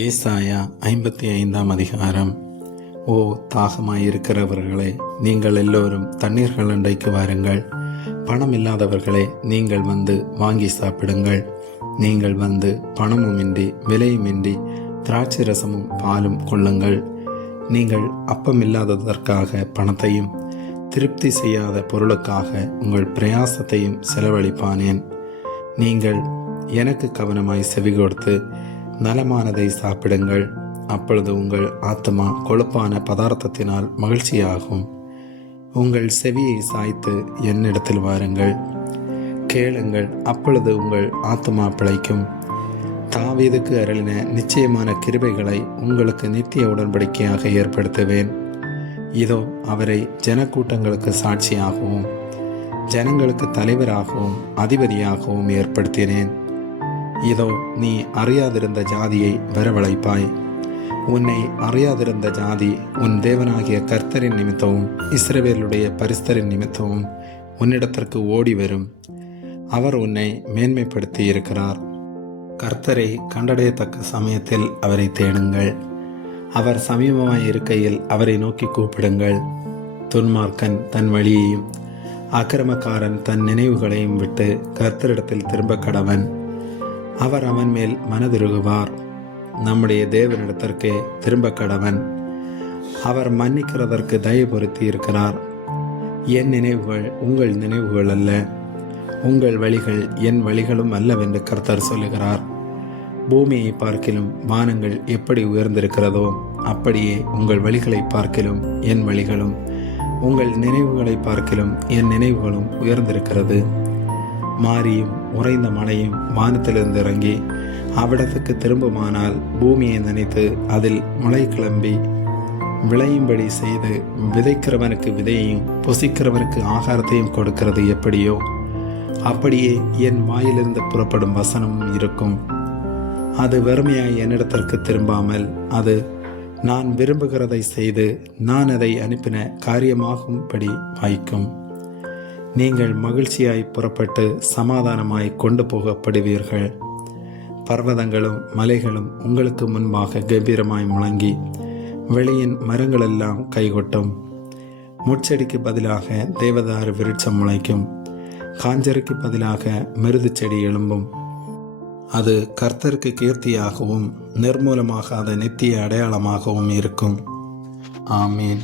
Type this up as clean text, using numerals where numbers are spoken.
ஏசாயா 55 அதிகாரம். ஓ தாகமாயிருக்கிறவர்களே, நீங்கள் எல்லோரும் தண்ணீர்கள் அண்டைக்கு வாருங்கள். பணம் இல்லாதவர்களே, நீங்கள் வந்து வாங்கி சாப்பிடுங்கள். நீங்கள் வந்து பணமுமின்றி விலையுமின்றி திராட்சை ரசமும் பாலும் கொள்ளுங்கள். நீங்கள் அப்பமில்லாததற்காக பணத்தையும் திருப்தி செய்யாத பொருளுக்காக உங்கள் பிரயாசத்தையும் செலவழிப்பானேன். நீங்கள் எனக்கு கவனமாய் செவி கொடுத்து நலமானதை சாப்பிடுங்கள். அப்பொழுது உங்கள் ஆத்மா கொழுப்பான பதார்த்தத்தினால் மகிழ்ச்சியாகும். உங்கள் செவியை சாய்த்து என்னிடத்தில் வாருங்கள், கேளுங்கள், அப்பொழுது உங்கள் ஆத்மா பிழைக்கும். தாவீதுக்கு அருளின நிச்சயமான கிருபைகளை உங்களுக்கு நித்திய உடன்படிக்கையாக ஏற்படுத்துவேன். இதோ அவரை ஜனக்கூட்டங்களுக்கு சாட்சியாகவும் ஜனங்களுக்கு தலைவராகவும் அதிபதியாகவும் ஏற்படுத்தினேன். இதோ நீ அறியாதிருந்த ஜாதியை வரவழைப்பாய். உன்னை அறியாதிருந்த ஜாதி உன் தேவனாகிய கர்த்தரின் நிமித்தமும் இஸ்ரவேலுடைய பரிசுத்தரின் நிமித்தமும் உன்னிடத்திற்கு ஓடி வரும். அவர் உன்னை மேன்மைப்படுத்தி இருக்கிறார். கர்த்தரை கண்டடையத்தக்க சமயத்தில் அவரை தேடுங்கள். அவர் சமீபமாய் இருக்கையில் அவரை நோக்கி கூப்பிடுங்கள். துன்மார்க்கன் தன் வழியையும் அக்கிரமக்காரன் தன் நினைவுகளையும் விட்டு கர்த்தரிடத்தில் திரும்ப கடவன். அவர் அவன் மேல் மனதுருகுவார். நம்முடைய தேவனிடத்திற்கே திரும்ப கடவன். அவர் மன்னிக்கிறதற்கு தயவு பொருத்தி இருக்கிறார். என் நினைவுகள் உங்கள் நினைவுகள் அல்ல, உங்கள் வழிகள் என் வழிகளும் அல்லவென்று கர்த்தர் சொல்லுகிறார். பூமியை பார்க்கிலும் வானங்கள் எப்படி உயர்ந்திருக்கிறதோ அப்படியே உங்கள் வழிகளை பார்க்கிலும் என் வழிகளும் உங்கள் நினைவுகளை பார்க்கிலும் என் நினைவுகளும் உயர்ந்திருக்கிறது. மாரியும் உறைந்த மழையும் வானத்திலிருந்து இறங்கி அவ்விடத்துக்கு திரும்புமானால் பூமியை நினைத்து அதில் முளை கிளம்பி விளையும்படி செய்து விதைக்கிறவனுக்கு விதையையும் புசிக்கிறவனுக்கு ஆகாரத்தையும் கொடுக்கிறது எப்படியோ அப்படியே என் வாயிலிருந்து புறப்படும் வசனமும் இருக்கும். அது வெறுமையாய் என்னிடத்திற்கு திரும்பாமல் அது நான் விரும்புகிறதை செய்து நான் அதை அனுப்பின காரியமாகும்படி வாய்க்கும். நீங்கள் மகிழ்ச்சியாய் புறப்பட்டு சமாதானமாய் கொண்டு போகப்படுவீர்கள். பர்வதங்களும் மலைகளும் உங்களுக்கு முன்பாக கம்பீரமாய் முழங்கி வெளியின் மரங்களெல்லாம் கைகொட்டும். முட்செடிக்கு பதிலாக தேவதாரு விருட்சம் முளைக்கும். காஞ்சருக்கு பதிலாக மிருது செடி எழும்பும். அது கர்த்தருக்கு கீர்த்தியாகவும் நிர்மூலமாகாத நித்திய அடையாளமாகவும் இருக்கும். ஆமீன்.